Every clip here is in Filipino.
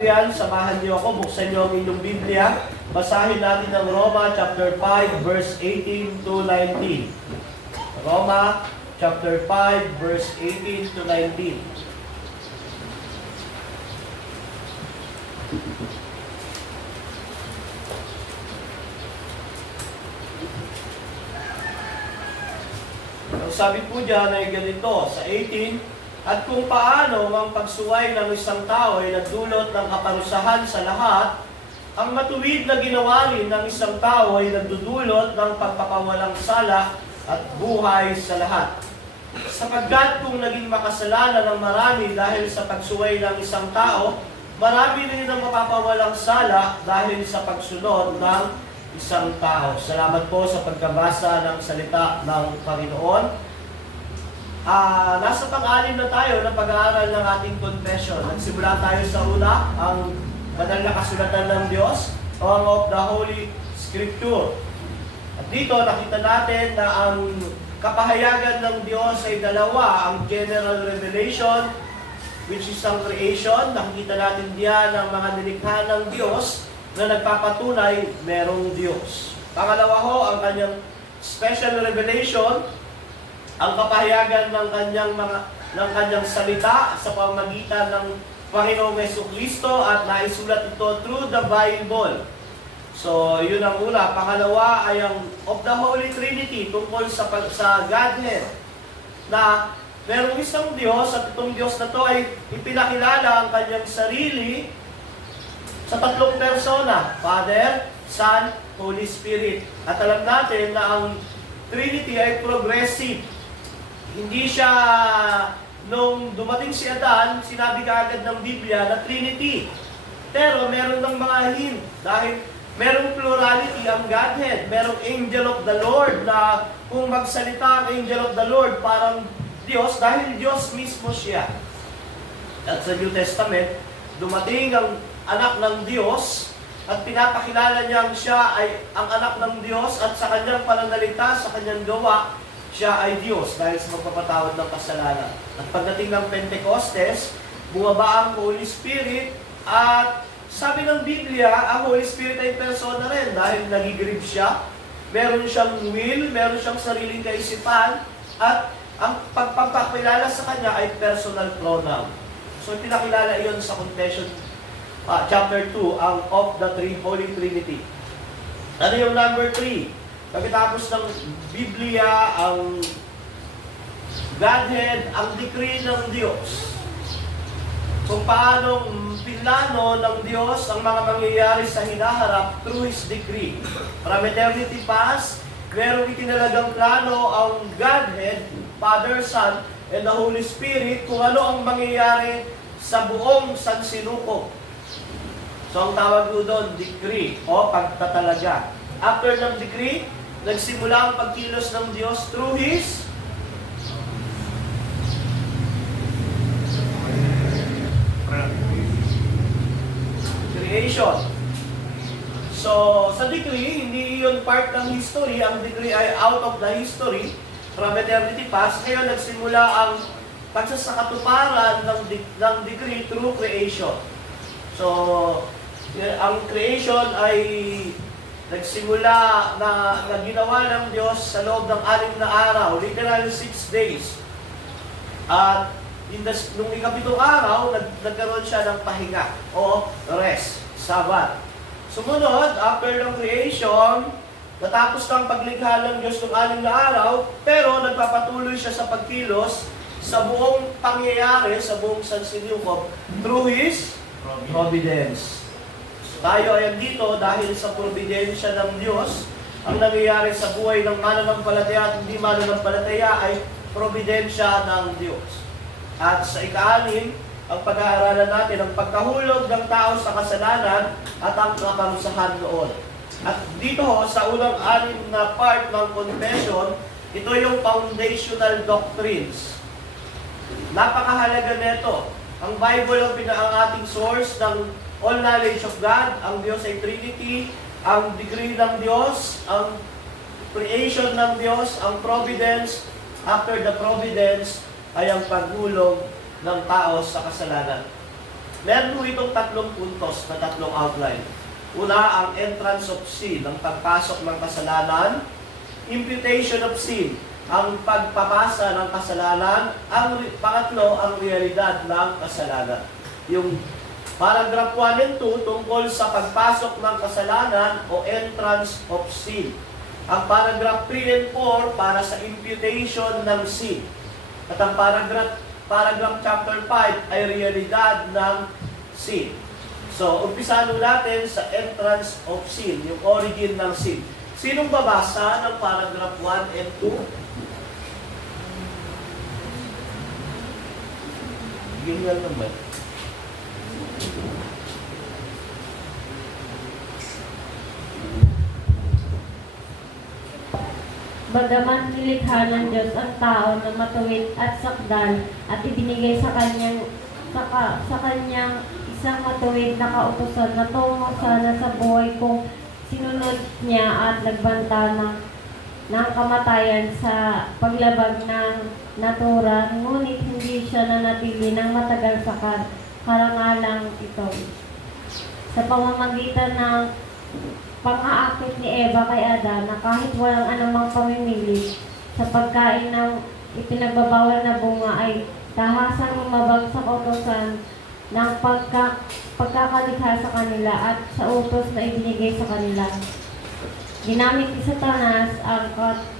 Yan, samahan niyo ako, buksan niyo ang inyong Biblia. Basahin natin ang Roma chapter 5 verse 18 to 19. Roma chapter 5 verse 18 to 19. Ang sabi po diyan ay ganito sa 18, at kung paano ang pagsuway ng isang tao ay nagdulot ng kaparusahan sa lahat, ang matuwid na ginawa rin ng isang tao ay nagdudulot ng pagpapawalang sala at buhay sa lahat. Sapagkat kung naging makasalanan ng marami dahil sa pagsuway ng isang tao, marami rin ang mapapawalang sala dahil sa pagsunod ng isang tao. Salamat po sa pagkabasa ng salita ng Panginoon. Nasa pang-anim na tayo ng pag-aaral ng ating confession. Nagsimula tayo sa una, ang banal na kasulatan ng Diyos, or of the Holy Scripture. At dito nakita natin na ang kapahayagan ng Diyos ay dalawa, ang general revelation, which is ang creation. Nakikita natin diyan ang mga nilikha ng Diyos na nagpapatunay merong Diyos. Pangalawa ho, ang kanyang special revelation, ang kapahayagan ng kanyang salita sa pamamagitan ng Panginoong Jesucristo at naisulat ito through the Bible. So, yun ang una. Pangalawa ay ang of the Holy Trinity tungkol sa Godhead. Na merong isang Diyos at itong Diyos na to ay ipinakilala ang kanyang sarili sa tatlong persona, Father, Son, Holy Spirit. At alam natin na ang Trinity ay progressive. Hindi siya, nung dumating si Adan, sinabi kaagad ng Biblia na Trinity. Pero meron ng mga hint dahil merong plurality ang Godhead. Merong angel of the Lord na kung magsalita ang angel of the Lord parang Diyos dahil Diyos mismo siya. At sa New Testament, dumating ang anak ng Diyos at pinapakilala niyang siya ay ang anak ng Diyos at sa kanyang pananalita, sa kanyang gawa, siya ay Diyos dahil sa magpapatawad ng kasalanan. At pagdating ng Pentecostes, bumaba ang Holy Spirit at sabi ng Biblia, ang Holy Spirit ay persona rin dahil nagigirib siya, meron siyang will, meron siyang sariling kaisipan, at ang pagpapakilala sa kanya ay personal pronoun. So pinakilala iyon sa Confession chapter 2, ang of the Holy Trinity. Ano yung number 3? Pagkatapos ng Biblia, ang Godhead, ang decree ng Diyos. Kung paano pinlano ng Diyos ang mga mangyayari sa hinaharap through His decree. From eternity past, merong itinalagang plano ang Godhead, Father, Son, and the Holy Spirit kung ano ang mangyayari sa buong sansinuko. So ang tawag ko doon, decree o pagtatalaga. After ng decree, nagsimula ang pagkilos ng Diyos through His creation. So, sa decree, hindi iyon part ng history. Ang decree ay out of the history from eternity past. Ngayon, nagsimula ang pagsasakatuparan ng decree through creation. So, ang creation ay nagsimula na ginawa ng Diyos sa loob ng 6 na araw, literally 6 days. At nung ikapitong araw, nagkaroon siya ng pahinga o rest, Sabbath. Sumunod, after ng creation, natapos ng paglikha ng Diyos ng 6 na araw, pero nagpapatuloy siya sa pagkilos sa buong pangyayari, sa buong sansinukob, through His providence. Tayo ay andito dahil sa providensya ng Diyos. Ang nangyayari sa buhay ng mananampalataya at hindi mananampalataya ay providensya ng Diyos. At sa ika-6, ang pag-aaralan natin ang pagkahulog ng tao sa kasalanan at ang kaparusahan noon. At dito sa unang 6 na part ng confession, ito yung foundational doctrines. Napakahalaga nito. Ang Bible ang ating source ng all knowledge of God. Ang Diyos ay Trinity, ang decree ng Diyos, ang creation ng Diyos, ang providence. After the providence ay ang paghulog ng tao sa kasalanan. Meron po itong tatlong puntos na tatlong outline. Una, ang entrance of sin, ang pagpasok ng kasalanan. Imputation of sin, ang pagpapasa ng kasalanan. Pangatlo, ang realidad ng kasalanan. Yung paragraph 1 and 2 tungkol sa pagpasok ng kasalanan o entrance of sin. Ang paragraph 3 and 4 para sa imputation ng sin. At ang paragraph chapter 5 ay realidad ng sin. So, umpisahan natin sa entrance of sin, yung origin ng sin. Sinong babasa ng paragraph 1 and 2? Ganyan naman. Bagaman nilikha ng Diyos ang tao na matuwid at sakdal at ibinigay sa kanyang isang matuwid na kautusan na tungo sana sa buhay kung sinunod niya at nagbanta ng kamatayan sa paglabag ng natura, ngunit hindi siya nanatili ng matagal sa karangalang ito. Sa pamamagitan ng pang-aakit ni Eva kay Adan na kahit walang anumang pamimili sa pagkain ng ipinagbabawal na bunga ay tahasang lumabag sa kautusan ng pagkakalikha sa kanila at sa utos na ibinigay sa kanila. Ginamit ni Satanas ang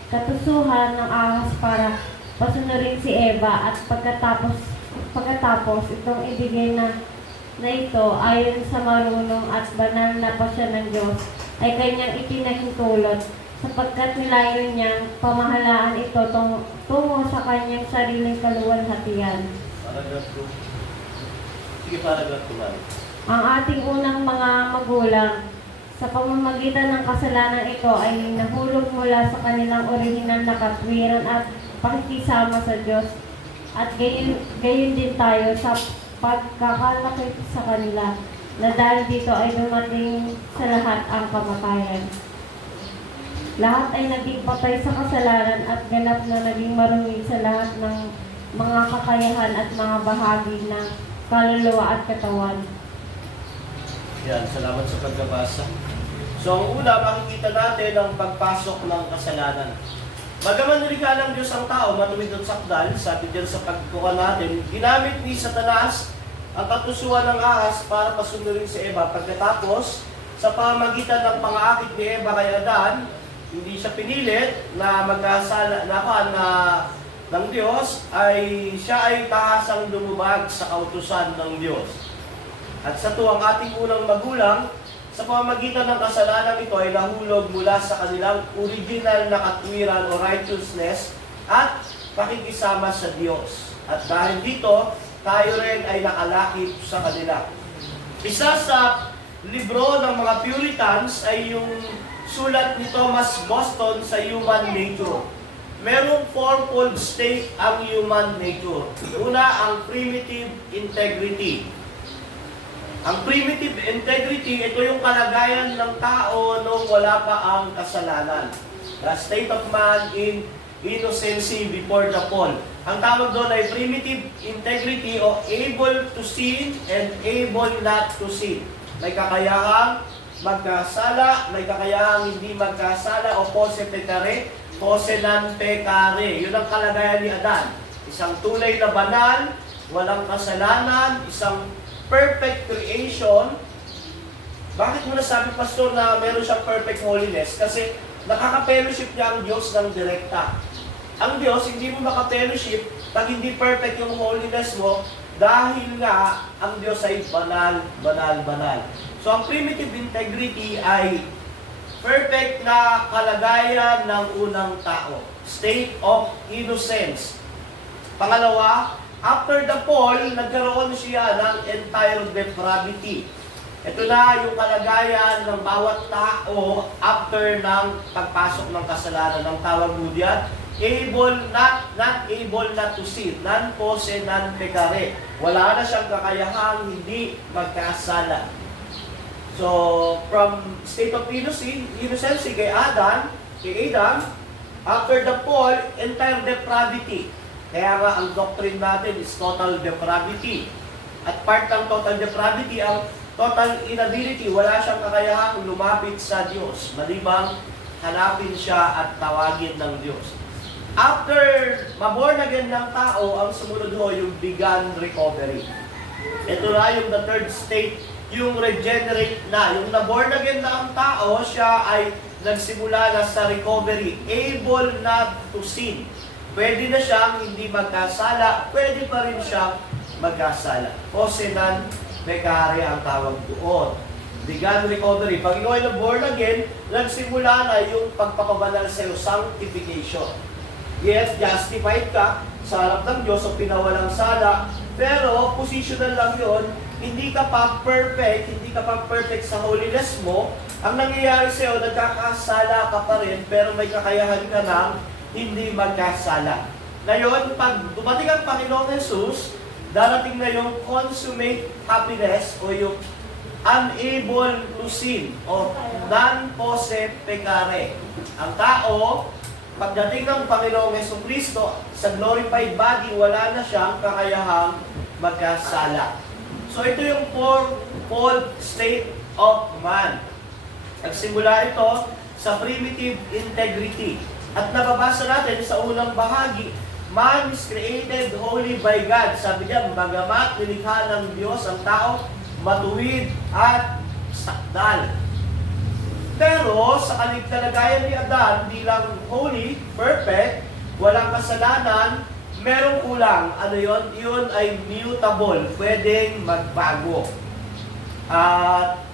katusuhan ng ahas para pasunurin si Eva at pagkatapos itong ibigay na ito ayon sa marunong at banal na pasya ng Diyos ay kanyang ipinahintulot sapagkat nilayo niyang pamahalaan ito tungo sa kanyang sariling kaluwalhatian. Paragraph 2. Sige, paragraph 2. Ang ating unang mga magulang sa pamamagitan ng kasalanan ito ay nahulog mula sa kanilang orihinal na katwiran at pakikisama sa Diyos at gayon din tayo sa pagkakalakit sa kanila na dahil dito ay dumating sa lahat ang kamatayan. Lahat ay naging patay sa kasalanan at ganap na naging marumi sa lahat ng mga kakayahan at mga bahagi ng kaluluwa at katawan. Yan, salamat sa pagbabasa. So, ang una, makikita natin ang pagpasok ng kasalanan. Bagaman nilikha ng Diyos ang tao, matuwid at sakdal, sabi dyan sa pagkuha natin, ginamit ni Satanas ang katusuhan ng ahas para pasunurin si Eva. Pagkatapos, sa pamamagitan ng pang-aakit ni Eva kay Adan, hindi siya pinilit na magkasala ng Diyos, ay siya ay tahasang lumubag sa kautusan ng Diyos. At sa tuwang ating unang magulang, sa pamamagitan ng kasalanan ito ay nahulog mula sa kanilang original na katwiran o righteousness at pakikisama sa Diyos. At dahil dito, tayo rin ay nakalakip sa kanila. Isa sa libro ng mga Puritans ay yung sulat ni Thomas Boston sa Human Nature. Merong fourfold state ang human nature. Una, ang primitive integrity. Ang primitive integrity, ito yung kalagayan ng tao nung wala pa ang kasalanan. The state of man in innocency before the fall. Ang tawag doon ay primitive integrity o able to sin and able not to sin. May kakayahang magkasala, may kakayahang hindi magkasala o pose pecare, pose non pecare. Yun ang kalagayan ni Adan. Isang tunay na banal, walang kasalanan, isang perfect creation. Bakit mo nasabi, Pastor, na meron siyang perfect holiness? Kasi nakaka-fellowship niya ang Diyos ng direkta. Ang Diyos, hindi mo maka-fellowship pag hindi perfect yung holiness mo dahil nga ang Diyos ay banal, banal, banal. So, ang primitive integrity ay perfect na kalagayan ng unang tao. State of innocence. Pangalawa, after the fall, nagkaroon siya ng entire depravity. Ito na yung kalagayan ng bawat tao after ng pagpasok ng kasalanan. Ang tawag mo diyan, not able not to sin, non pose, non pecare. Wala na siyang kakayahang hindi magkasala. So, from state of innocence kay Adam, after the fall, entire depravity. Kaya nga ang doctrine natin is total depravity. At part ng total depravity ang total inability. Wala siyang kakayahang lumapit sa Diyos, malibang hanapin siya at tawagin ng Diyos. After maborn again ng tao, ang sumunod ho yung began recovery. Ito na yung the third state, yung regenerate na. Yung naborn again na ang tao, siya ay nagsimula na sa recovery, able na to sin. Pwede na siyang hindi magkasala, pwede pa rin siyang magkasala. Posenan pecare ang tawag doon. Began recovery. Pag ikaw ay born again, nagsimula na yung pagpapabanal sa iyo, sanctification. Yes, justified ka sa harap ng Diyos o pinawalang sala, pero positional lang yon. Hindi ka pa perfect sa holiness mo. Ang nangyayari sa iyo, nagkakasala ka pa rin, pero may kakayahan ka ng hindi magkasala. Ngayon, pag dumating ang Panginoong Jesus, darating na yung consummate happiness o yung unable to sin o non-posse pecare. Ang tao, pagdating ng Panginoong Jesucristo sa glorified body, wala na siyang kakayahang magkasala. So ito yung fourfold state of man. Nagsimula ito sa primitive integrity. At nababasa natin sa unang bahagi, man is created holy by God. Sabi niya, bagamat nilikha ng Diyos ang tao, matuwid at sakdal. Pero sa kalagayan ni Adan bilang holy, perfect, walang kasalanan, merong kulang. Ano yon? Yun ay mutable, pwedeng magbago. At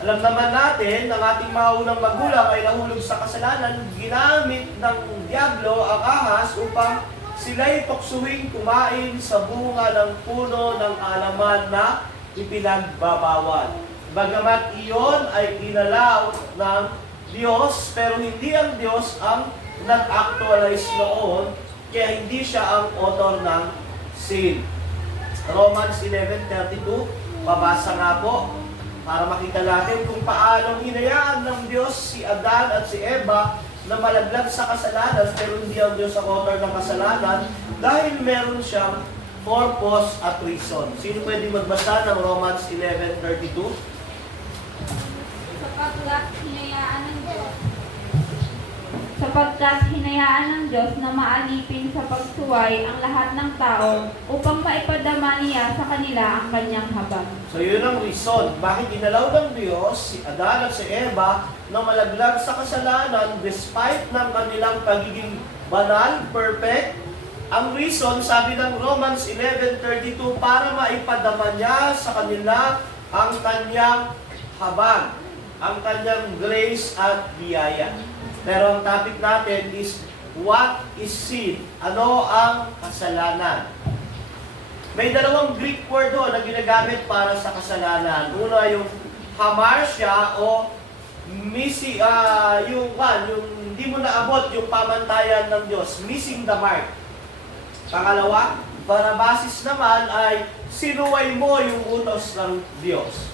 alam naman natin, ang ating mga unang magulang ay nahulog sa kasalanan, ginamit ng Diablo ang ahas upang sila'y tuksuhin kumain sa bunga ng puno ng alaman na ipinagbabawal. Bagamat iyon ay inalaw ng Diyos, pero hindi ang Diyos ang nag-actualize noon, kaya hindi siya ang author ng sin. Romans 11:32, pabasa nga po, para makita natin kung paanong hinayaan ng Diyos si Adan at si Eva na malaglag sa kasalanan, pero hindi ang Diyos ang author ng kasalanan dahil meron siyang purpose at reason. Sino pwede magbasa ng Romans 11:32? Sapagkat hinayaan ng Diyos na maalipin sa pagsuway ang lahat ng tao upang maipadama niya sa kanila ang kanyang habag. So yun ang reason. Bakit inalaw ng Diyos si Adan at si Eva na malaglag sa kasalanan despite ng kanilang pagiging banal, perfect? Ang reason, sabi ng Romans 11:32, para maipadama niya sa kanila ang kanyang habag, ang kanyang grace at biyaya. Pero ang topic natin is, what is sin? Ano ang kasalanan? May dalawang Greek word doon na ginagamit para sa kasalanan. Una yung hamartia o yung hindi mo naabot yung pamantayan ng Diyos, missing the mark. Pangalawa, parabasis naman ay sinuway mo yung utos ng Diyos.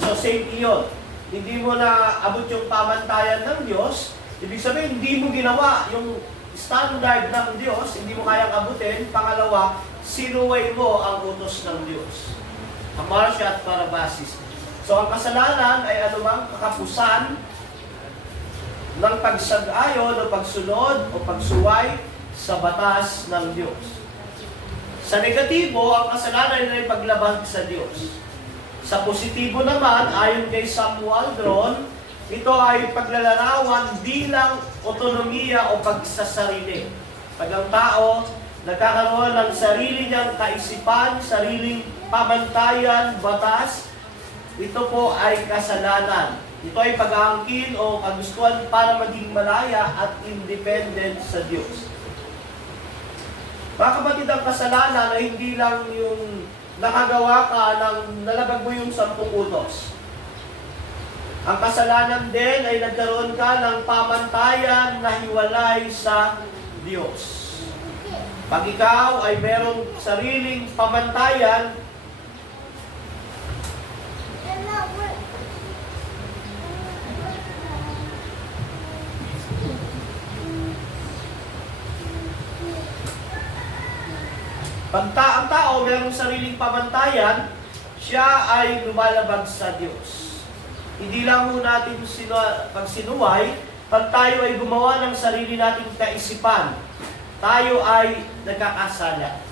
So same iyon. Hindi mo na abot yung pamantayan ng Diyos, ibig sabihin, hindi mo ginawa yung standard ng Diyos, hindi mo kayang abutin. Pangalawa, sinuway mo ang utos ng Diyos. Hamartia at parabasis. So ang kasalanan ay anumang kakapusan ng pagsag-ayon o pagsunod o pagsuway sa batas ng Diyos. Sa negatibo, ang kasalanan ay paglabag sa Diyos. Sa positibo naman, ayon kay Sam Waldron, ito ay paglalarawan bilang otonomiya o pagsasarili. Pag ang tao nagkakaroon ng sarili niyang kaisipan, sariling pamantayan, batas, ito po ay kasalanan. Ito ay pag-aangkin o kagustuhan para maging malaya at independent sa Diyos. Mga kapatid, ang kasalanan ay hindi lang yung nakagawa ka ng nalabag mo yung 10 utos. Ang kasalanan din ay nagkaroon ka ng pamantayan na hiwalay sa Diyos. Pag ikaw ay merong sariling pamantayan, Ang tao mayroong sariling pamantayan, siya ay lumalabag sa Diyos. Hindi lang ho natin pag sinuway, pag tayo ay gumawa ng sarili nating kaisipan, tayo ay nagkakasala.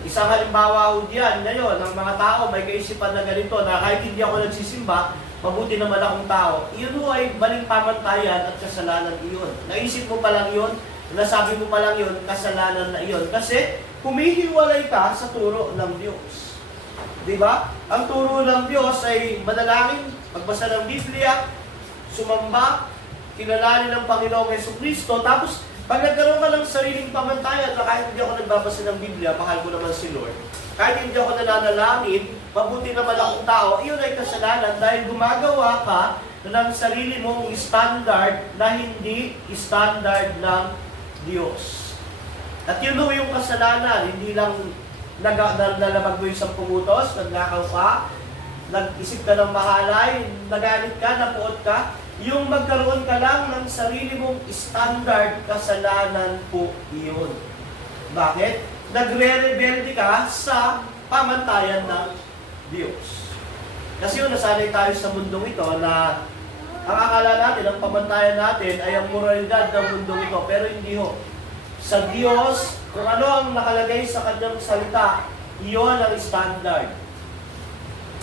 Isang halimbawa ho diyan ngayon, ng mga tao may kaisipan na ganito, na kahit hindi ako nagsisimba, mabuti naman akong tao. Iyon ho ay maling pamantayan at kasalanan iyon. Naisip mo pa lang iyon, nasabi mo pa lang iyon, kasalanan na iyon. Kasi humihiwalay ka sa turo ng Diyos. Di ba? Ang turo ng Diyos ay manalangin, magbasa ng Biblia, sumamba, kilalanin ng Panginoong Jesucristo, tapos pag nagkaroon ka ng sariling pamantayan na kahit hindi ako nagbabasa ng Biblia, mahal ko naman si Lord, kahit hindi ako nananalangin, mabuti naman akong tao, iyon ay kasalanan dahil gumagawa ka ng sarili mong standard na hindi standard ng Diyos. At yun ho yung kasalanan, hindi lang nalabag mo yung 10 utos, nagnakaw ka, nag-isip ka ng mahalay, nagalit ka, napuot ka, yung magkaroon ka lang ng sarili mong standard, kasalanan po iyon. Bakit? Nagre-rebelde ka sa pamantayan ng Diyos. Kasi yun, nasanay tayo sa mundong ito na ang akala natin, ang pamantayan natin ay ang moralidad ng mundong ito, pero hindi ho. Sa Diyos, kung ano ang nakalagay sa kanyang salita, iyon ang standard.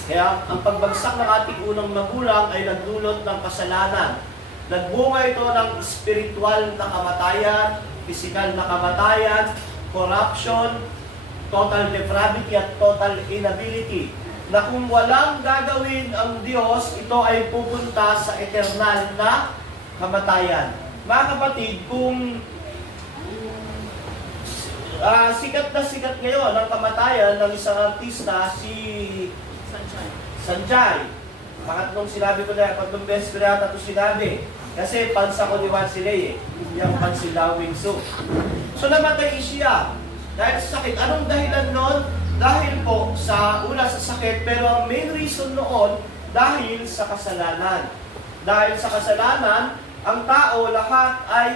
Kaya ang pagbagsak ng ating unang magulang ay nagdulot ng kasalanan. Nagbunga ito ng spiritual na kamatayan, physical na kamatayan, corruption, total depravity at total inability. Na kung walang gagawin ang Diyos, ito ay pupunta sa eternal na kamatayan. Mga kapatid, kung sikat na sikat ngayon ang kamatayan ng isang artista, si Sanjay. Pangatlong sinabi ko na, pangatlong beses ko na ito sinabi. Kasi pansa ko ni Juan Siley yung pansilawing so. So namatay siya. Dahil sa sakit. Anong dahilan nun? Dahil po sa una sa sakit, pero ang main reason noon, dahil sa kasalanan. Dahil sa kasalanan, ang tao lahat ay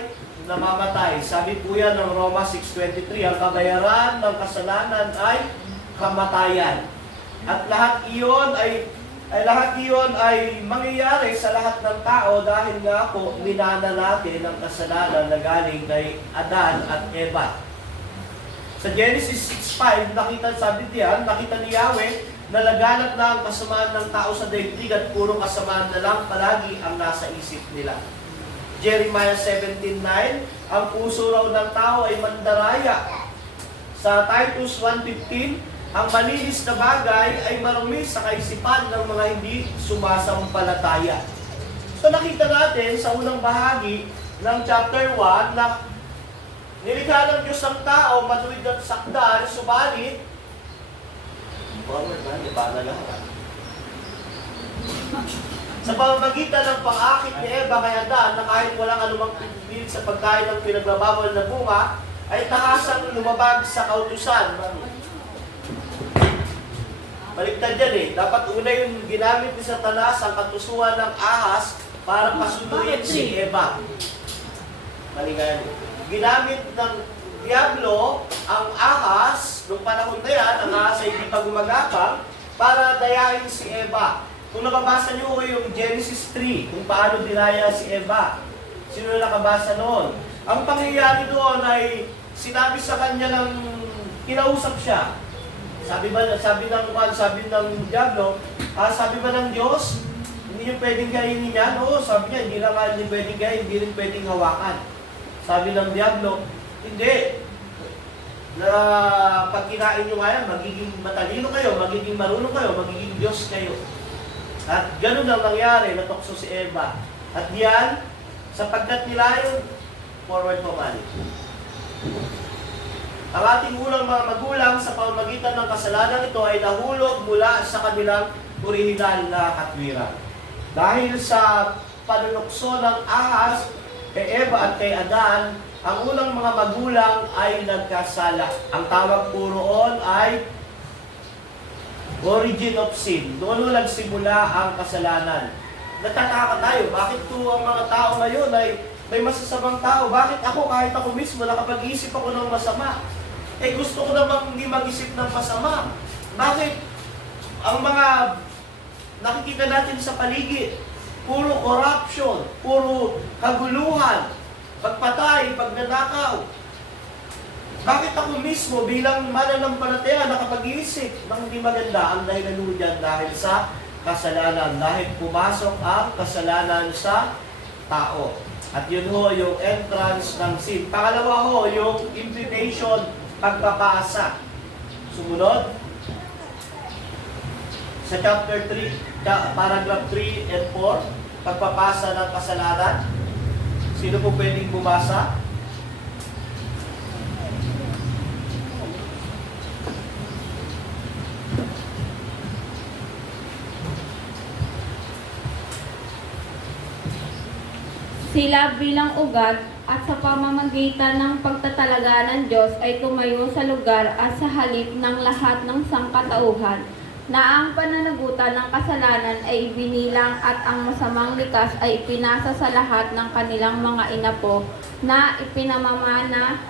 namamatay. Sabi po yan ng Roma 6:23, ang kabayaran ng kasalanan ay kamatayan. At lahat iyon ay mangyayari sa lahat ng tao dahil nga po minana natin ang kasalanan na galing kay Adan at Eva. Sa Genesis 6:5, sabi diyan, nakita ni Yahweh na laganap na ang kasamaan ng tao sa daigdig at puro kasamaan na lang palagi ang nasa isip nila. Jeremiah 17:9, ang puso raw ng tao ay mandaraya. Sa Titus 1:15, ang malinis na bagay ay marumi sa kaisipan ng mga hindi sumasampalataya. So nakita natin sa unang bahagi ng chapter 1 na nilikha ng Diyos ang tao, matuwid at sakdal, subalit, sa pamamagitan ng pang-akit ni Eva kay Adan na kahit walang anumang pinipilit sa pagkain ng pinagbabawal na bunga, ay tahasang lumabag sa kautusan. Baligtad yan eh. Dapat una yung ginamit ni Satanas ang katusuan ng ahas para pasunuin si Eva. Malingan. Ginamit ng Diablo ang ahas, nung panahon na yan, ang ahas ay hindi pa gumagapang, para dayain si Eva. Kung nakabasa nyo yung Genesis 3, kung paano dinaya si Eva, sino na nakabasa noon? Ang pangyayari doon ay sinabi sa kanya ng kinausap siya. Sabi ng Diablo, sabi ba ng Diyos, hindi nyo pwedeng kainin yan? Oo, sabi niya, hindi lang hindi pwedeng kainin, hindi rin pwedeng hawakan. Sabi ng Diablo, hindi. Na pag kinain nyo nga yan, magiging matalino kayo, magiging marunong kayo, magiging Diyos kayo. At ganun ang nangyari, natukso si Eva. At yan, sapagkat nila yun, forward pamalik. Ang ating unang mga magulang sa pamamagitan ng kasalanan ito ay nahulog mula sa kanilang orihinal na katwiran. Dahil sa panunukso ng ahas kay Eva at kay Adan, ang unang mga magulang ay nagkasala. Ang tawag po roon ay origin of sin. Doon nagsimula ang kasalanan. Nagtataka tayo, bakit po ang mga tao ngayon ay may masasamang tao? Bakit ako, kahit ako mismo, nakapag-isip ako ng masama? gusto ko namang hindi mag-isip ng masama. Bakit? Ang mga nakikita natin sa paligid, puro corruption, puro kaguluhan, pagpatay, pagnanakaw. Bakit ako mismo bilang mananampalataya nakapag-iisip ng hindi maganda? Ang dahilan ho dyan dahil sa kasalanan, dahil pumasok ang kasalanan sa tao. At yun ho yung entrance ng sin. Pangalawa ho, yung imputation, pagpapasa. Sumunod, sa chapter 3, paragraph 3 and 4, pagpapasa ng kasalanan. Sino po pwedeng bumasa? Sila bilang ugat at sa pamamagitan ng pagtatalaga ng Diyos ay tumayo sa lugar at sa halip ng lahat ng sangkatauhan na ang pananagutan ng kasalanan ay ibinilang at ang masamang likas ay ipinasa sa lahat ng kanilang mga inapo na ipinamamana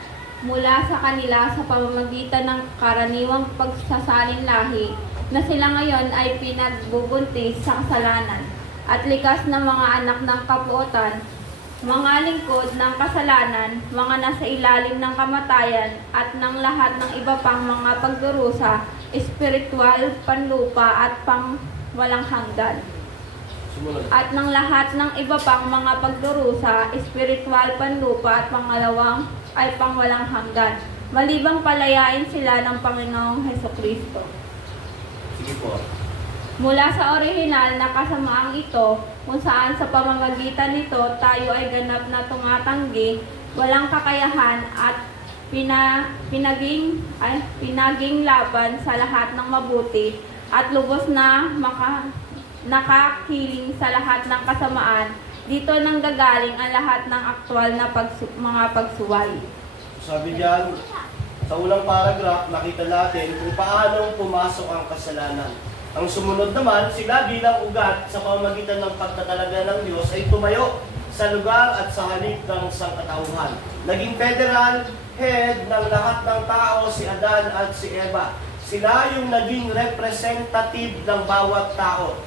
mula sa kanila sa pamamagitan ng karaniwang pagsasalin lahi na sila ngayon ay pinagbubuntis sa kasalanan at likas na mga anak ng kapuotan, mga lingkod ng kasalanan, mga nasa ilalim ng kamatayan at ng lahat ng iba pang mga pagdurusa, espiritual, panlupa at pang walang hanggan. Sumunod. At ng lahat ng iba pang mga pagdurusa, espiritual, panlupa at pangalawang ay pang walang hanggan. Malibang palayain sila ng Panginoong Hesukristo. Sige po. Mula sa orihinal na kasamaang ito, kung saan sa pamamagitan nito tayo ay ganap na tumatanggi, walang kakayahan at pinaging laban sa lahat ng mabuti at lubos na nakakiling sa lahat ng kasamaan. Dito nang gagaling ang lahat ng aktwal na mga pagsuway. Sabi diyan, sa unang paragraph, nakita natin kung paano pumasok ang kasalanan. Ang sumunod naman, sila bilang ugat sa pamamagitan ng pagtatalaga ng Diyos ay tumayo sa lugar at sa halip ng sangkatauhan. Naging federal head ng lahat ng tao si Adan at si Eva. Sila yung naging representative ng bawat tao.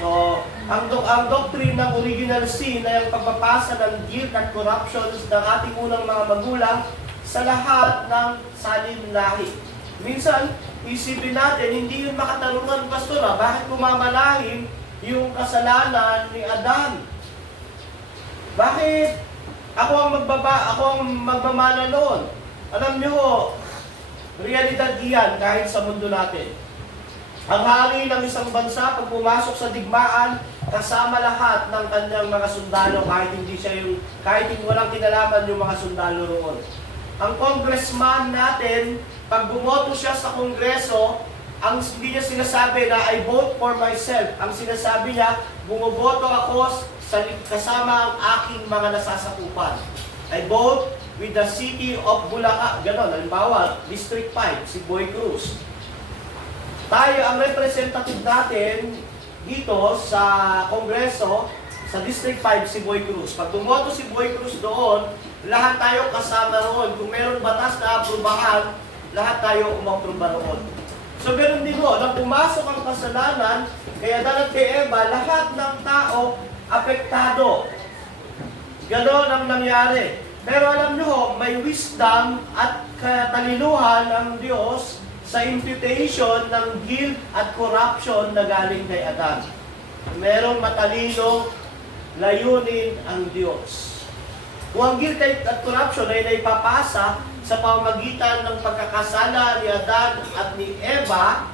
So, ang doctrine ng original sin ay ang pagpapasa ng guilt at corruptions ng ating unang mga magulang sa lahat ng salin lahi. Minsan, isipin natin, hindi yun makatanungan, Pastor, bakit pumamalahin yung kasalanan ni Adan? Bakit ako ang magmamana noon? Alam niyo ho, realidad iyan kahit sa mundo natin. Ang hari ng isang bansa, pag pumasok sa digmaan, kasama lahat ng kanyang mga sundalo kahit walang kinalaman yung mga sundalo roon. Ang congressman natin, pag bumoto siya sa kongreso, hindi niya sinasabi na I vote for myself. Ang sinasabi niya, bumoboto ako kasama ang aking mga nasasakupan. I vote with the city of Bulacan. Ganon, halimbawa, District 5, si Boy Cruz. Tayo, ang representative natin dito sa kongreso, sa District 5, si Boy Cruz. Pag bumoto si Boy Cruz doon, lahat tayo kasama roon. Kung meron batas na aprubahan, lahat tayo umapruba roon. So, ganun din ho, nang pumasok ang kasalanan, kaya Adan at kay Eva, lahat ng tao apektado. Ganon ang nangyari. Pero alam nyo ho, may wisdom at katalinuhan ng Diyos sa imputation ng guilt at corruption na galing kay Adan. Merong matalinong layunin ang Diyos. Kung ang guilt at corruption ay naipapasa sa pamamagitan ng pagkakasala ni Adan at ni Eva,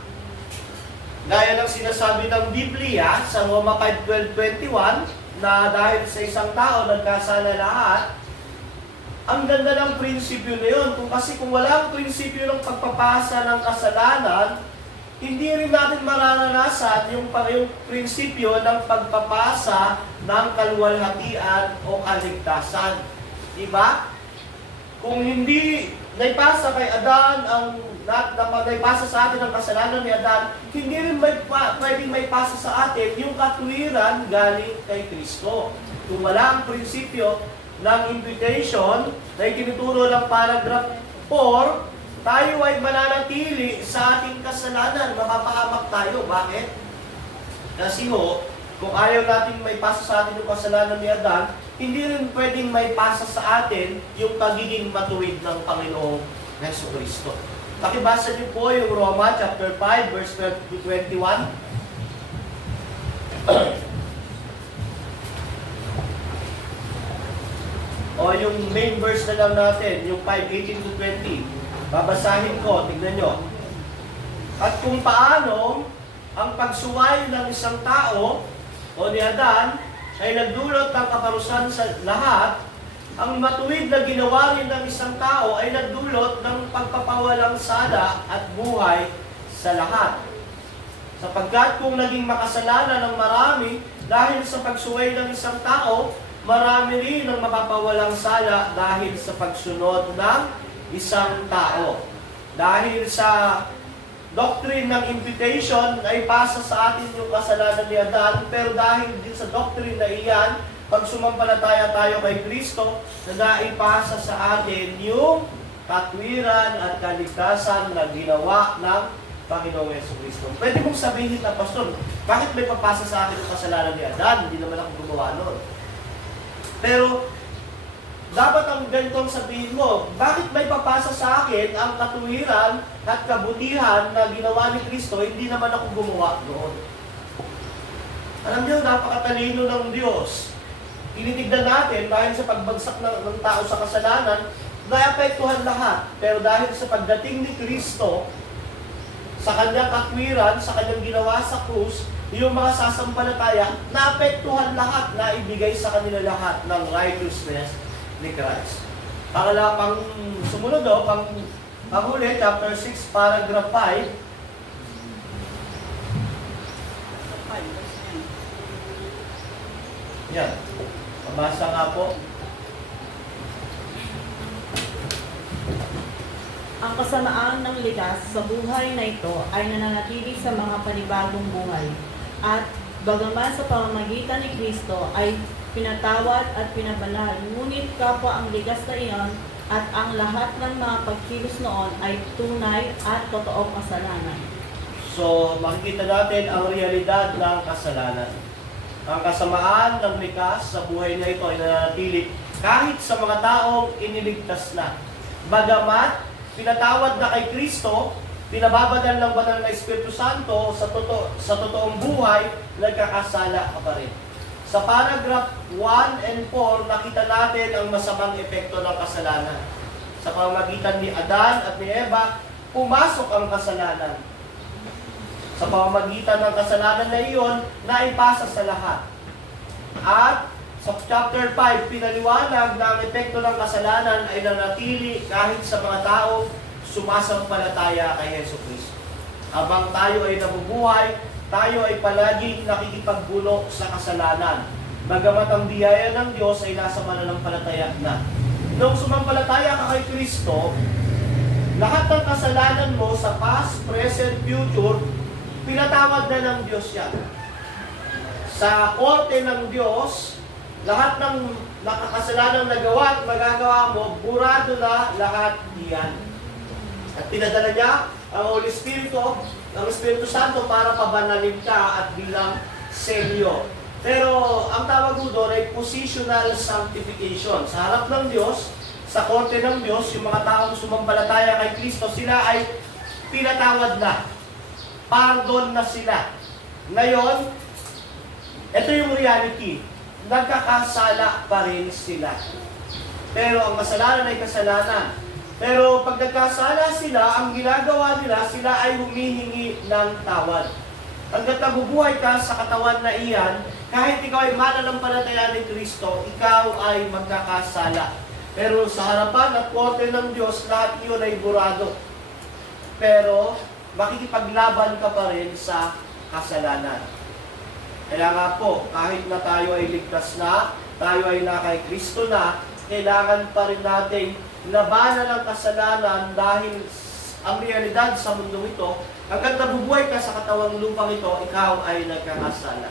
gaya ng sinasabi ng Biblia sa Roma 5:12-21, na dahil sa isang tao nagkasala lahat, ang ganda ng prinsipyo na yun. Kung walang prinsipyo ng pagpapasa ng kasalanan, hindi rin natin mararanasan yung prinsipyo ng pagpapasa ng kaluwalhatian o kaligtasan. Diba? Kung hindi naipasa kay Adan naipasa sa atin ang kasalanan ni Adan, hindi rin pwedeng maipasa sa atin yung katwiran galing kay Kristo. Kung wala ang prinsipyo ng imputation na itinuturo ng paragraph 4, tayo ay mananatili sa ating kasalanan. Mapapahamak tayo. Bakit? Kasi kung ayaw natin may pasa sa atin yung kasalanan ni Adan, hindi rin pwedeng may pasa sa atin yung pagiging matuwid ng Panginoong Jesucristo. Pakibasa niyo po yung Roma chapter 5 verse 12 to 21. O yung main verse na lang natin, yung 5:18 to 20. Babasahin ko, tignan nyo. At kung paano ang pagsuway ng isang tao o ni Adan ay nagdulot ng kaparusahan sa lahat, ang matuwid na ginawa rin ng isang tao ay nagdulot ng pagpapawalang sala at buhay sa lahat. Sapagkat kung naging makasalanan ng marami dahil sa pagsuway ng isang tao, marami rin ang mapapawalang sala dahil sa pagsunod ng isang tao. Dahil sa doctrine ng imputation ay pasa sa atin yung kasalanan ni Adan, pero dahil din sa doctrine na iyan, pag sumampalataya tayo kay Kristo, naipasa sa atin yung katwiran at kaligtasan na ginawa ng Panginoong Jesucristo. Pwede mong sabihin na, Pastor, bakit may papasa sa akin yung kasalanan ni Adan? Hindi naman ako gumawa nun. Pero, dapat ang ganitong sabihin mo, bakit may papasa sa akin ang katuwiran at kabutihan na ginawa ni Kristo, hindi naman ako gumawa noon. Alam niyo, napakatalino ng Diyos. Tinitignan natin dahil sa pagbagsak ng tao sa kasalanan, naapektuhan lahat. Pero dahil sa pagdating ni Kristo, sa kanyang katwiran, sa kanyang ginawa sa krus, yung mga sasampalataya, naapektuhan lahat, na ibigay sa kanila lahat ng righteousness ni Christ. Pang sumunod panghuli, chapter 6, paragraph 5. Yan. Pabasa nga po. Ang kasamaan ng likas sa buhay na ito ay nananatili sa mga panibagong buhay. At bagaman sa pamamagitan ni Kristo ay pinatawad at pinabanal, ngunit kapwa ang likas na iyon at ang lahat ng mga pagkilos noon ay tunay at totoong kasalanan. So, makikita natin ang realidad ng kasalanan. Ang kasamaan ng likas sa buhay na ito ay nananatili kahit sa mga taong iniligtas na. Bagamat pinatawad na kay Kristo, pinababadal ng banal na Espiritu Santo sa totoong buhay, nagkakasala ka pa rin. Sa paragraph 1 and 4, nakita natin ang masamang epekto ng kasalanan. Sa pamamagitan ni Adan at ni Eva, pumasok ang kasalanan. Sa pamamagitan ng kasalanan na iyon, naipasa sa lahat. At sa chapter 5, pinaliwanag na ang epekto ng kasalanan ay nanatili kahit sa mga tao sumasampalataya kay Jesucristo. Habang tayo ay nabubuhay, tayo ay palaging nakikipagbulo sa kasalanan. Bagamat ang biyaya ng Diyos ay nasa mananampalataya na. Nung sumampalataya ka kay Kristo, lahat ng kasalanan mo sa past, present, future, pinatawad na ng Diyos yan. Sa korte ng Diyos, lahat ng nakakasalanang nagawa at magagawa mo, burado na lahat iyan. At pinadala niya ang Holy Spirit, ang Espiritu Santo para pabanalin ka at bilang selyo. Pero ang tawag mo doon ay positional sanctification. Sa harap ng Diyos, sa korte ng Diyos, yung mga taong sumampalataya kay Kristo, sila ay pinatawad na. Pardon na sila. Ngayon, ito yung reality. Nagkakasala pa rin sila. Pero ang kasalanan ay kasalanan. Pero pag nagkasala sila, ang ginagawa nila, sila ay humihingi ng tawad. Hanggat nabubuhay ka sa katawan na iyan, kahit ikaw ay mananampalataya ni Kristo, ikaw ay magkakasala. Pero sa harapan at korte ng Diyos, lahat iyon ay burado. Pero makikipaglaban ka pa rin sa kasalanan. Kaya nga po, kahit na tayo ay ligtas na, tayo ay nakay Kristo na, kailangan pa rin natin labanan ang kasalanan dahil ang realidad sa mundo ito, hanggang nabubuhay ka sa katawang lupang ito, ikaw ay nagkakasala.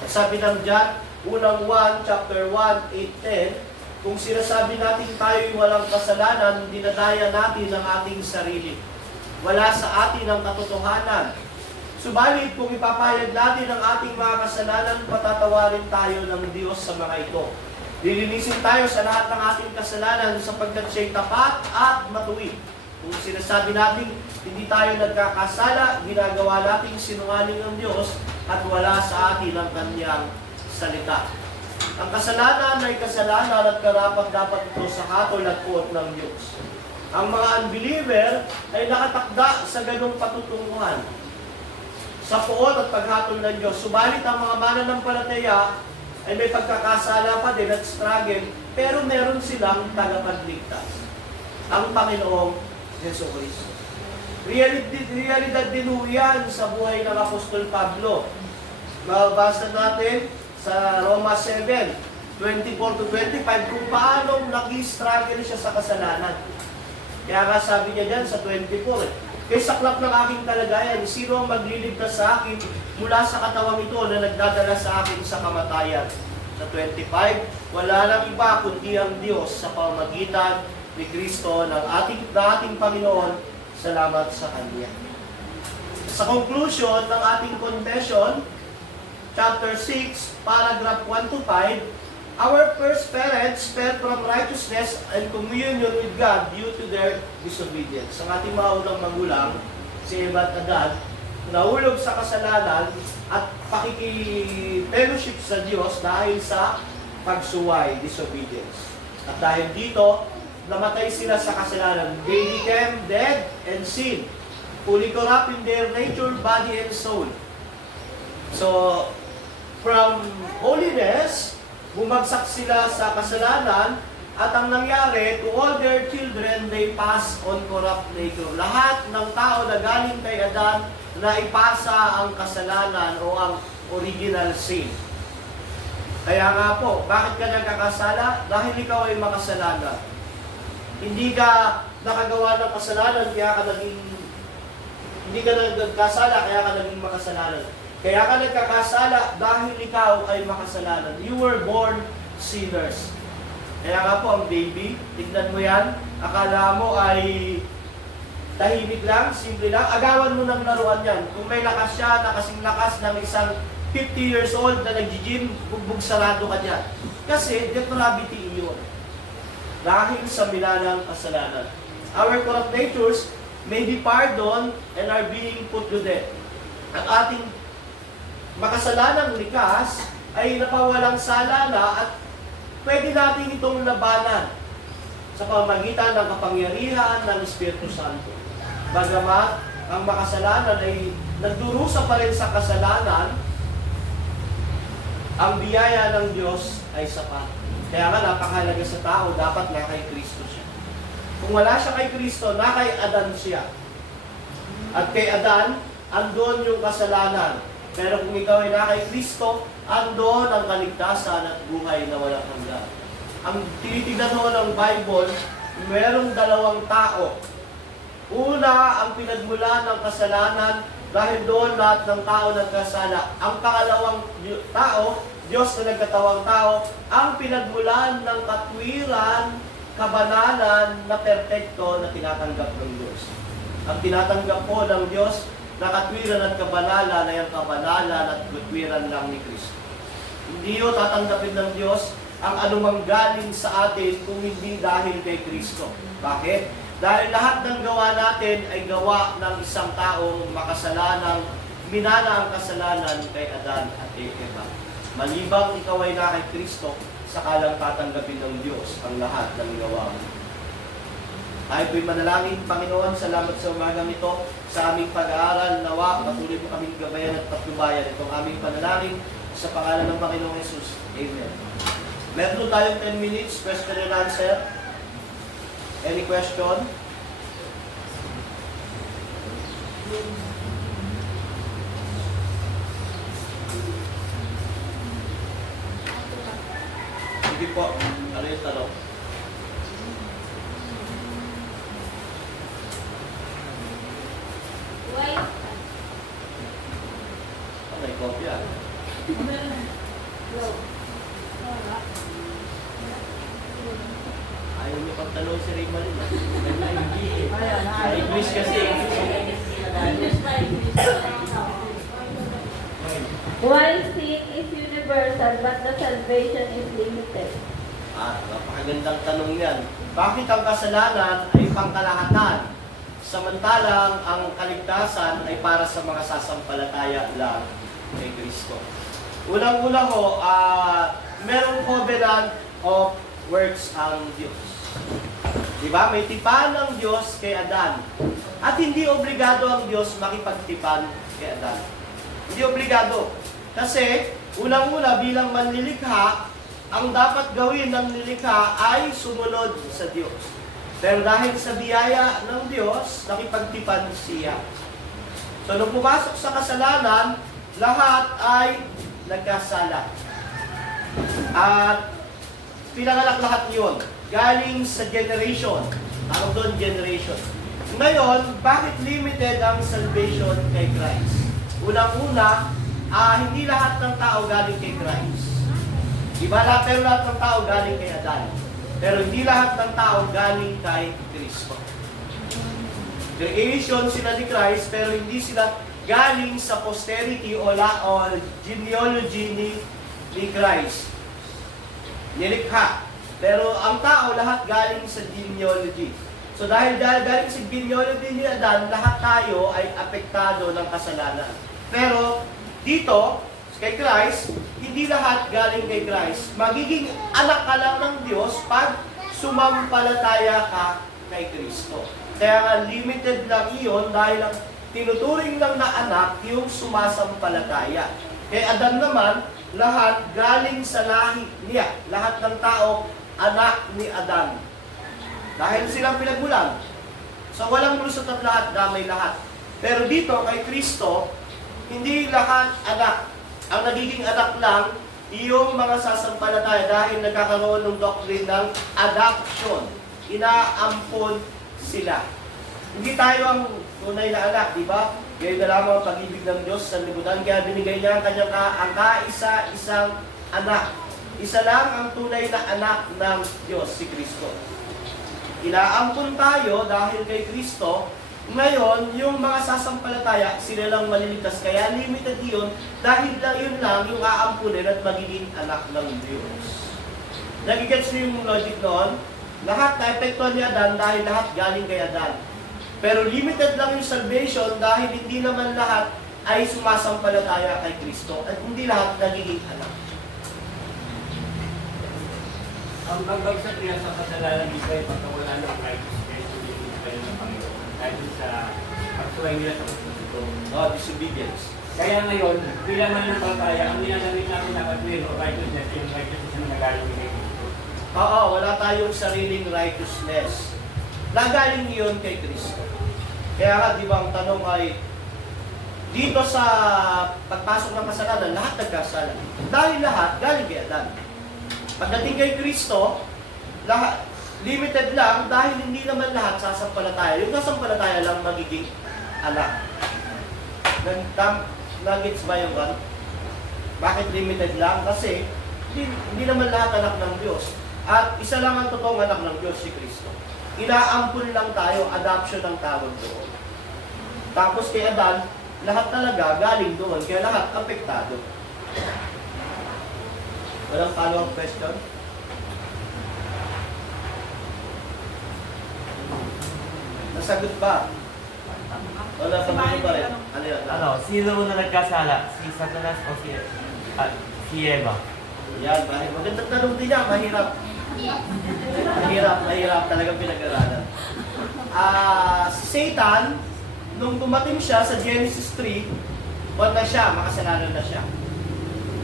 At sabi ng John, unang 1, chapter 1, 8, 10, Kung sinasabi natin tayo'y walang kasalanan, dinadaya natin ang ating sarili. Wala sa atin ang katotohanan. Subalit, kung ipapahayag natin ang ating mga kasalanan, patatawarin tayo ng Diyos sa mga ito. Lilinisin tayo sa lahat ng ating kasalanan sapagkat siya'y tapat at matuwid. Kung sinasabi natin, hindi tayo nagkakasala, ginagawa nating sinungaling ng Diyos at wala sa atin ang kanyang salita. Ang kasalanan ay kasalanan at karapat-dapat ito sa hatol at puot ng Diyos. Ang mga unbeliever ay nakatakda sa ganong patutunguhan, sa puot at paghatol ng Diyos. Subalit ang mga mananampalataya ay may pagkakasala pa din at struggle, pero meron silang tagapagligtas, ang Panginoong Jesucristo. Realidad din ho yan sa buhay ng Apostol Pablo. Mababasa natin sa Roma 7, 24-25, kung paano nag-struggle siya sa kasalanan. Kaya nga sabi niya dyan sa 24, kay saklap ng aking kalagayan, sino ang magliligtas sa akin mula sa katawang ito na nagdadala sa akin sa kamatayan? Sa 25, wala nang iba kundi ang Diyos sa pamamagitan ni Kristo ng ating Panginoon. Salamat sa Kanya. Sa conclusion ng ating confession, chapter 6, paragraph 1-5, our first parents fell from righteousness and communion with God due to their disobedience. Ang ating mga unang magulang, si Eva at Adan, nahulog sa kasalanan at pakikipellowship sa Diyos dahil sa pagsuway, disobedience. At dahil dito, namatay sila sa kasalanan. They became dead and sin, fully corrupt in their nature, body, and soul. So, from holiness, bumagsak sila sa kasalanan, at ang nangyari, to all their children, they pass on corrupt nature. Lahat ng tao na galing kay Adan, na ipasa ang kasalanan o ang original sin. Kaya nga po, bakit ka nagkakasala? Dahil ikaw ay makasalanan. Hindi ka nakagawa ng kasalanan, kaya ka naging, hindi ka nagkasala, kaya ka naging makasalanan. Kaya ka nagkakasala dahil ikaw ay makasalanan. You were born sinners. Kaya nga po ang baby, tignan mo yan, akala mo ay tahimik lang, simple lang, agawan mo ng laruan yan. Kung may lakas siya, nakasing lakas ng isang 50 years old na nag-gym, bugbog sarado ka dyan. Kasi depravity iyon. Dahil sa milanang kasalanan. Our corrupt natures may be pardoned and are being put to death. Ang ating makasalanang likas ay napawalang sala na at pwede natin itong labanan sa pamamagitan ng kapangyarihan ng Espiritu Santo. Bagamat ang makasalanan ay nagdurusa pa rin sa kasalanan, ang biyaya ng Diyos ay sapat. Kaya nga napakahalaga sa tao, dapat na kay Kristo siya. Kung wala siya kay Kristo, na kay Adan siya. At kay Adan, andon yung kasalanan. Pero kung ikaw ay na kay Kristo, andon ang kaligtasan at buhay na walang hanggan. Ang tinitignan mo ng Bible, merong dalawang tao. Una, ang pinagmulan ng kasalanan, dahil doon lahat ng tao nagkasala. Ang pangalawang tao, Diyos na nagkatawang tao, ang pinagmulan ng katwiran, kabanalan na perpekto na tinatanggap ng Diyos. Ang tinatanggap po ng Diyos na katwiran at kabanalan ay ang kabanalan at katwiran lang ni Kristo. Hindi yun tatanggapin ng Diyos ang anumang galing sa atin kung hindi dahil kay Kristo. Bakit? Dahil lahat ng gawa natin ay gawa ng isang taong makasalanang minana ang kasalanan kay Adan at Eva. Malibang ikaw ay na kay Kristo, saka lang tatanggapin ng Diyos ang lahat ng gawa mo. Tayo po'y manalangin, Panginoon, salamat sa umagang ito, sa aming pag-aaral, nawa, patuloy mo kaming gabayan at patnubayan itong aming panalangin sa pangalan ng Panginoong Jesus. Amen. Meron tayong 10 minutes, question and answer. Any question? Sige po. Ano yung tanong? Why? May kopya. No. Ayaw niyo pagtanong si Ray Malin. Ayan, Sa English kasi. While sin is universal, but the salvation is limited. Napakagandang tanong yan. Bakit ang kasalanan ay pangkalahatan? Samantalang ang kaligtasan ay para sa mga sasampalataya lang kay Kristo. Unang-una ho, merong covenant of works ang Diyos. Diba? May tipan ng Diyos kay Adan. At hindi obligado ang Diyos makipagtipan kay Adan. Hindi obligado. Kasi, unang-una bilang manlilikha, ang dapat gawin ng nilikha ay sumunod sa Diyos. Pero dahil sa biyaya ng Diyos, nakipagtipan siya. So, nung pumasok sa kasalanan, lahat ay nagkasala. At pinanganak lahat yun. Galing sa generation. Tawag doon generation. Ngayon, bakit limited ang salvation kay Christ? Unang-una, hindi lahat ng tao galing kay Christ. Pero lahat ng tao galing kay Adan. Pero hindi lahat ng tao galing kay Kristo. Creation sila ni Christ, pero hindi sila galing sa posterity o genealogy ni Christ. Nilikha. Pero ang tao, lahat galing sa genealogy. So dahil galing sa genealogy ni Adan, lahat tayo ay apektado ng kasalanan. Pero dito, kay Christ, hindi lahat galing kay Christ. Magiging anak ka lang ng Diyos pag sumampalataya ka kay Kristo. Kaya nga limited lang iyon dahil ang tinuturing lang na anak yung sumasampalataya. Kay Adan naman, lahat galing sa lahi niya. Lahat ng tao, anak ni Adan. Dahil silang pinagmulan. So walang lusot at lahat, damay lahat. Pero dito, kay Kristo, hindi lahat anak. Ang nagiging anak lang, yung mga sasampalataya dahil nagkakaroon ng doctrine ng adoption. Inaampon sila. Hindi tayo ang tunay na anak, di ba? Ngayon na lamang ang pag-ibig ng Diyos sa libutan, kaya binigay niya ang kanyang ang kaisa-isang anak. Isa lang ang tunay na anak ng Diyos, si Kristo. Inaampon tayo dahil kay Kristo. Ngayon, yung mga sasampalataya, sila lang maliligtas. Kaya limited yun, dahil lang yun lang yung aampunin at magiging anak ng Diyos. Nagigets niyo yung logic noon? Lahat na epekto ni Adan dahil lahat galing kay Adan. Pero limited lang yung salvation dahil hindi naman lahat ay sumasampalataya kay Kristo at hindi lahat nagiging anak. Ang pagbagsak niya sa kasalanan ni Israel pagkawala ng righteousness hindi kayo ng Panginoon dahil sa pagsuway nila sa pagsusuko. Disobedience. Kaya ngayon, bilang mananampalataya, ang ninanamin namin na pag-win o righteousness yung righteousness na nagaling ni Kristo. Oo, wala tayong sariling righteousness. Nagaling iyon kay Kristo. Kaya nga, di ba ang tanong ay, dito sa pagpasok ng kasalanan, lahat nagkasala. Dahil lahat, galing kay Adan. Pagdating kay Kristo, lahat, limited lang dahil hindi naman lahat sasampalataya. Yung sasampalataya lang magiging anak. Nagets ba yung kan? Bakit limited lang? Kasi hindi naman lahat anak ng Diyos. At isa lang ang totoong anak ng Diyos, si Kristo. Inaampun lang tayo, adoption ang tawag doon. Tapos kay Adan, lahat talaga galing doon, kaya lahat apektado. Walang follow-up question? Nasagot ba? Wala sa mga pa rin. Ano yun? Sino na nagkasala? Si Satanas o si Eva? Yan, magandang tanong din niya, mahirap. Mahirap talagang pinag-aralan. Si Satan, nung dumating siya sa Genesis 3, na siya, makasalanan na siya.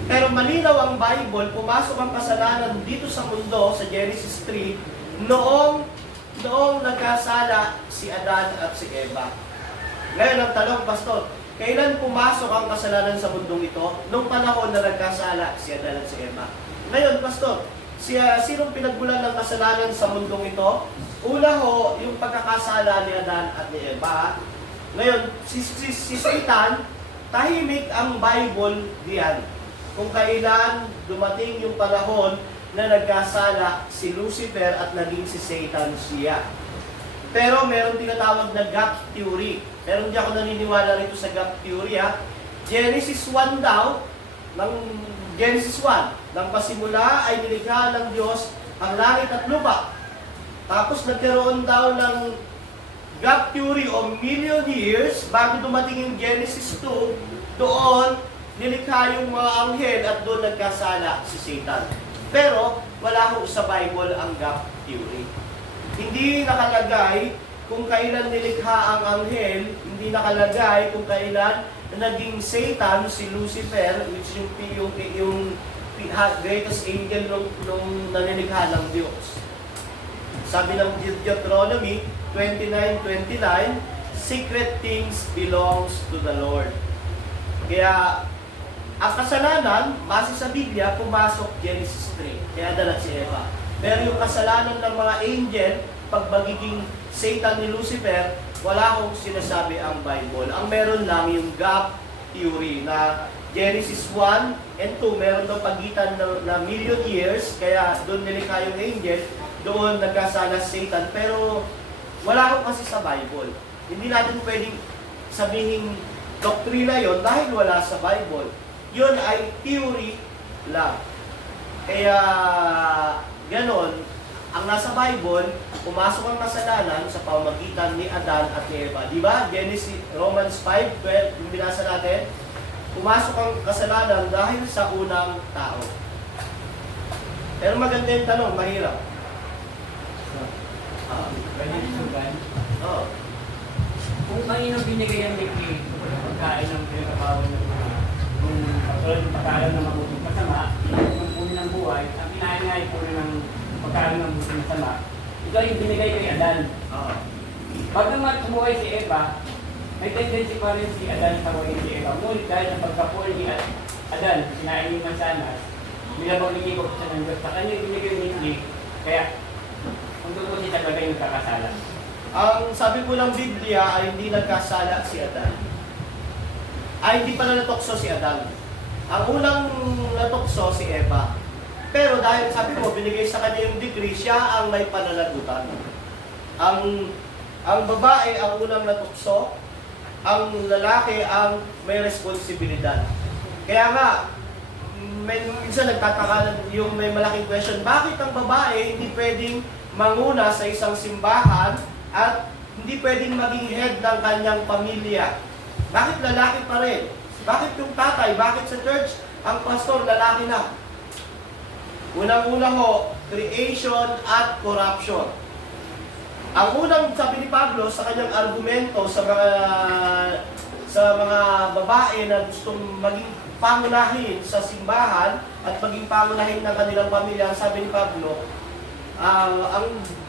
Pero malinaw ang Bible, pumasok ang kasalanan dito sa mundo, sa Genesis 3, noong nagkasala si Adan at si Eva. Ngayon ang tanong, Pastor, kailan pumasok ang kasalanan sa mundong ito? Nung panahon na nagkasala si Adan at si Eva. Ngayon, Pastor, sinong pinagmulan ng kasalanan sa mundong ito? Una ho, yung pagkakasala ni Adan at ni Eva. Ngayon, si Satan, tahimik ang Bible diyan. Kung kailan dumating yung panahon na nagkasala si Lucifer at naging si Satan siya. Pero meron tinatawag na gap theory. Pero hindi ako naniniwala rito sa gap theory ha. Genesis 1 daw, ng Genesis 1, nang pasimula ay nilikha ng Diyos ang langit at lupa. Tapos nagkaroon daw ng gap theory o million years bago dumating yung Genesis 2, doon nilikha yung mga anghel at doon nagkasala si Satan. Pero wala ho sa Bible ang gap theory. Hindi nakalagay kung kailan nilikha ang anghel, hindi nakalagay kung kailan naging Satan si Lucifer, which yung greatest angel nung nanilikha ng Diyos. Sabi ng Deuteronomy 29:29, secret things belongs to the Lord. Kaya ang kasalanan, base sa Biblia, pumasok Genesis 3. Kaya dalat si Eva. Pero yung kasalanan ng mga angel, pag magiging Satan ni Lucifer, wala akong sinasabi ang Bible. Ang meron lang yung gap theory na Genesis 1 and 2, meron daw pagitan na million years, kaya doon nilikha yung angel, doon nagkasala Satan. Pero wala akong kasi sa Bible. Hindi natin pwedeng sabihin doktrina yon dahil wala sa Bible. Yun ay theory lang. Kaya ganon, ang nasa Bible, pumasok ang kasalanan sa pamamagitan ni Adan at ni Eva. Di ba? Genesis, Romans 5:12, yung binasa natin, pumasok ang kasalanan dahil sa unang tao. Pero maganda yung tanong, mahirap. Pwede sugan. Oo. Kung kanino binigay ang Mickey sa pagkain ng pinakabawan ng mga kung katulad ng pagkain ng mabuting masama, yung puno ng buhay, ang kinain-ngain puno ng pagkain ng mabuting masama, ito yung binigay kay Adan. Oo. Pag naman sumuhay si Eva, may tendency pa rin si Adan tawain si Eva. Ngunit dahil sa pagkapuhay ni Adan, kinain yung mansanas, binabaglikikop siya ng Diyos. Sa kanya yung binigay ni Mickey, kaya kung tutusin siya talaga yung kakasala. Ang sabi po ng Biblia ay hindi nagkasala si Adan. Ay hindi pala natokso si Adan. Ang unang natokso si Eva. Pero dahil sabi mo, binigay sa kanya yung decree, siya ang may pananagutan. Ang babae ang unang natokso, ang lalaki ang may responsibilidad. Kaya nga, minsan nagtataka yung may malaking question, bakit ang babae hindi pwedeng manguna sa isang simbahan at hindi pwedeng maging head ng kanyang pamilya? Bakit lalaki pa rin? Bakit yung tatay? Bakit sa church ang pastor lalaki na? Unang-una ho, creation at corruption. Ang unang sabi ni Pablo sa kanyang argumento sa mga babae na gustong maging pangunahin sa simbahan at maging pangunahin ng kanilang pamilya, sabi ni Pablo, ang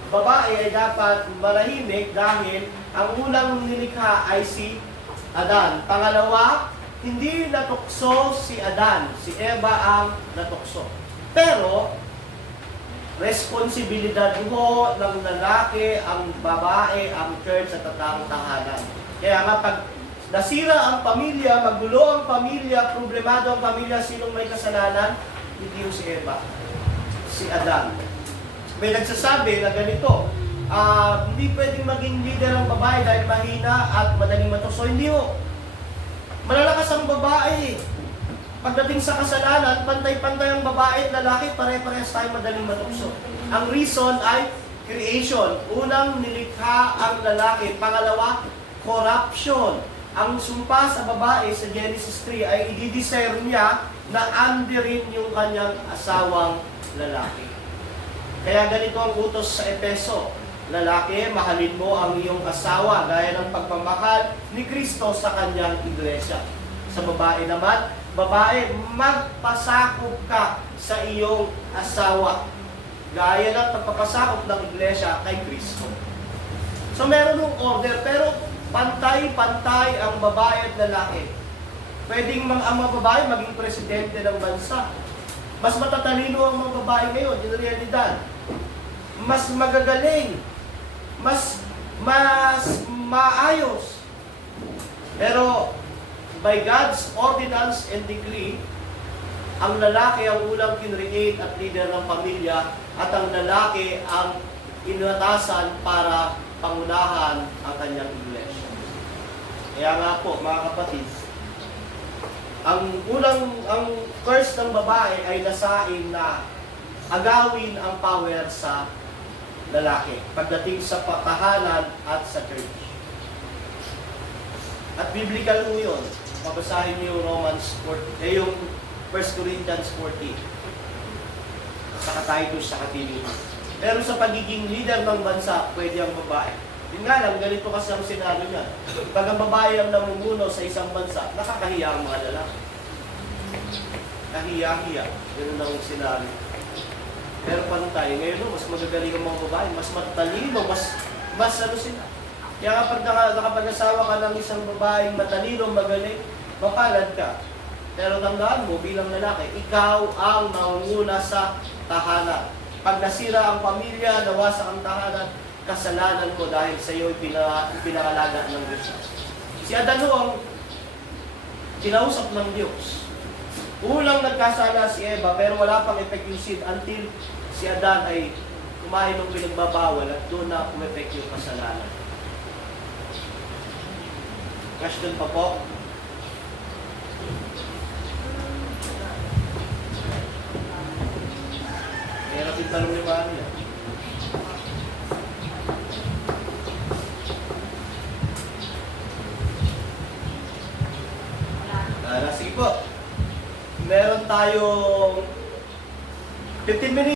babae ay dapat manahimik dahil ang unang nilikha ay si Adan. Pangalawa, hindi natukso si Adan, si Eva ang natukso. Pero, responsibilidad ho ng lalaki, ang babae, ang church at ang tahanan. Kaya nga pag nasira ang pamilya, magulo ang pamilya, problemado ang pamilya, sinong may kasalanan? Hindi yung si Eva, si Adan. May nagsasabi na ganito, hindi pwedeng maging leader ang babae dahil mahina at madaling matukso. Hindi ho. Malalakas ang babae. Pagdating sa kasalanan, pantay-pantay ang babae at lalaki, pare-parehas tayo madaling matukso. Ang reason ay creation. Unang nilikha ang lalaki. Pangalawa, corruption. Ang sumpa sa babae sa Genesis 3 ay i-desire niya na andirin yung kanyang asawang lalaki. Kaya ganito ang utos sa Epeso. Lalaki, mahalin mo ang iyong asawa gaya ng pagmamahal ni Kristo sa kanyang iglesia. Sa babae naman, babae, magpasakop ka sa iyong asawa gaya ng pagpapasakop ng iglesia kay Kristo. So meron ng order, pero pantay-pantay ang babae at lalaki. Pwedeng ang mga babae maging presidente ng bansa. Mas matatalino ang mga babae ngayon, in realidad. Mas magagaling. Mas maayos. Pero, by God's ordinance and decree, ang lalaki ang unang kinreate at leader ng pamilya at ang lalaki ang inatasan para pangunahan ang kanyang iglesia. Kaya nga po, mga kapatid, ang curse ng babae ay nasain na agawin ang power sa lalaki pagdating sa tahanan at sa church. At biblical mo yun. Pabasahin niyo yung Romans 4, yung 1 Corinthians 14. Saka Titus, saka Timothy. Pero sa pagiging leader ng bansa, pwede ang babae. Yun nga lang, ganito kasi ang senaryo niya. Pag ang babae ang namumuno sa isang bansa, nakakahiya ang mga lalaki. Kahiya-hiya. Ganun ang senaryo. Pero paano tayo? Ngayon, mas magagaling ang mga babae, mas matalino, mas ano sila. Kaya kapag nakapag-asawa ka ng isang babaeng matalino, magaling, mapalad ka. Pero tandaan mo, bilang lalaki, ikaw ang nangunguna sa tahanan. Pag nasira ang pamilya, nawasak ang tahanan, kasalanan mo dahil sa iyo pinakalaga ng Diyos. Si Adan ang kinausap ng Diyos. Unang nagkasala si Eva, pero wala pang effect yung sin until si Adan ay kumain ng pinagbabawal at doon na umepect yung kasalanan. Question pa po? Meron din tanong ni Maria. Sige po. Meron tayong 15 minutes.